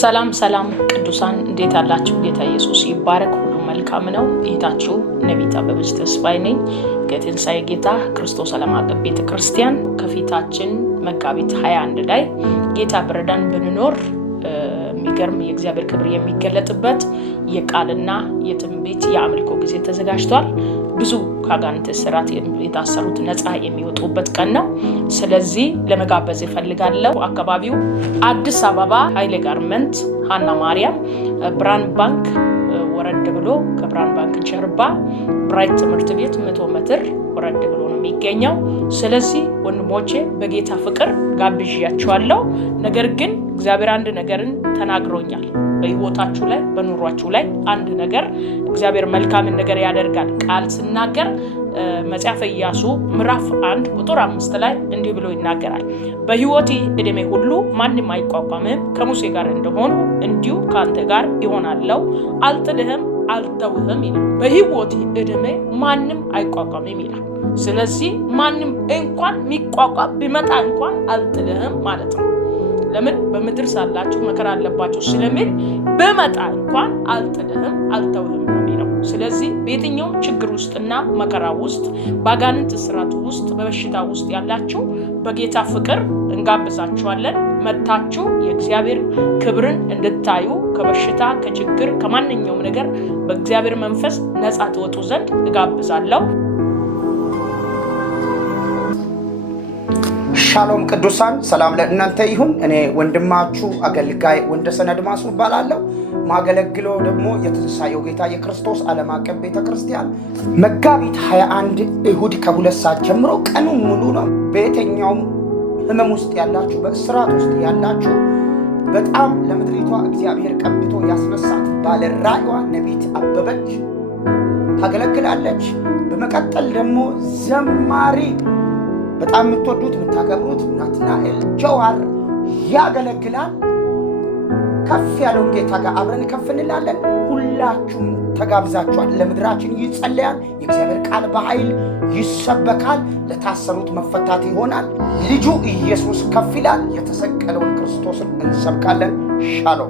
ሰላም ቅዱሳን እንዴት አላችሁ? ጌታ ኢየሱስ ይባረክ። ሁሉ መልካም ነው። እህታችሁ ነቢይ አበበች ተስፋዬ ነኝ። ከትንሣኤ ጌታ ክርስቶስ ዓለም አቀፍ ቤተክርስቲያን ከፊታችን መጋቢት 21 ላይ ጌታ ብረዳን ብንኖር የሚገርም የእግዚአብሔር ክብር የሚገለጥበት የቃልና የትንቢት የአምልኮ ጊዜ ተዘጋጅቷል። ብዙ ካጋንንት ስራት የታሰሩት ነፃ የሚወጡበት ቀን ነው። ስለዚህ ለመጋበዝ እፈልጋለሁ። አካባቢው አዲስ አበባ ኃይሌ ጋርመንት ሃና ማርያም ብርሃን ባንክ ወረድ ብሎ ከብርሃን ባንክ ጀርባ ብራይት ትምህርት ቤት 100 ሜትር ወረድ ብሎ ነው የሚገኘው። ስለዚህ ወንድሞቼ በጌታ ፍቅር ጋብዣችኋለሁ። ነገር ግን እግዚአብሔር አንድ ነገርን ተናግሮኛል። በህይወታችሁ ላይ በኑሯችሁ ላይ አንድ ነገር እግዚአብሔር መልካም ነገር ያደርጋል። ቃል ሲናገር መጽሐፈ ኢያሱ ምዕራፍ 1 ቁጥር 5 ላይ እንዲህ ብሎ ይናገራል። በህይወቴ እድሜ ሁሉ ማንም አይቋቋምም፣ ከሙሴ ጋር እንደሆነ እንዲሁ ካንተ ጋር ይሆናለሁ፣ አልጥልህም አልተውህም ይላል። በህይወቴ እድሜ ማንም አይቋቋምም ይላል። ስለዚህ ማንም እንኳን የሚቋቋም ቢመጣ እንኳን አልጥልህም ማለት ነው። ለምን በምድር ሳላችሁ መከራ አለባችሁ ስለሚል በመጣ እንኳን አልጥልህም አልተውህም ነው የሚለው። ስለዚህ በየትኛው ችግር ውስጥና መከራ ውስጥ ባጋንንት እስራት ውስጥ በበሽታ ውስጥ ያላችሁ በጌታ ፍቅር እንጋብዛችኋለን። መታችሁ የእግዚአብሔር ክብርን እንድታዩ ከበሽታ ከችግር ከማንኛውም ነገር በእግዚአብሔር መንፈስ ነፃ ትወጡ ዘንድ እጋብዛለሁ። ሻሎም ቅዱሳን፣ ሰላም ለእናንተ ይሁን። እኔ ወንድማችሁ አገልጋይ ወንደሰን አድማሱ እባላለሁ። ማገለግለው ደግሞ የትንሣኤው ጌታ የክርስቶስ ዓለም አቀፍ ቤተክርስቲያን መጋቢት 21 እሁድ ከ2 ሰዓት ጀምሮ ቀኑን ሙሉ ነው። በየትኛውም ህመም ውስጥ ያላችሁ፣ በእስራት ውስጥ ያላችሁ፣ በጣም ለምድሪቷ እግዚአብሔር ቀብቶ ያስነሳት ባለ ራእይዋ ነቢይ አበበች ታገለግላለች። በመቀጠል ደግሞ ዘማሪ በጣም የምትወዱት የምታከብሩት ናትናኤል ጀዋር ያገለግላል። ከፍ ያለውን ጌታ ጋር አብረን ከፍ እንላለን። ሁላችሁም ተጋብዛችኋል። ለምድራችን ይጸለያል። የእግዚአብሔር ቃል በኃይል ይሰበካል። ለታሰሩት መፈታት ይሆናል። ልጁ ኢየሱስ ከፍ ይላል። የተሰቀለውን ክርስቶስን እንሰብካለን። ሻሎም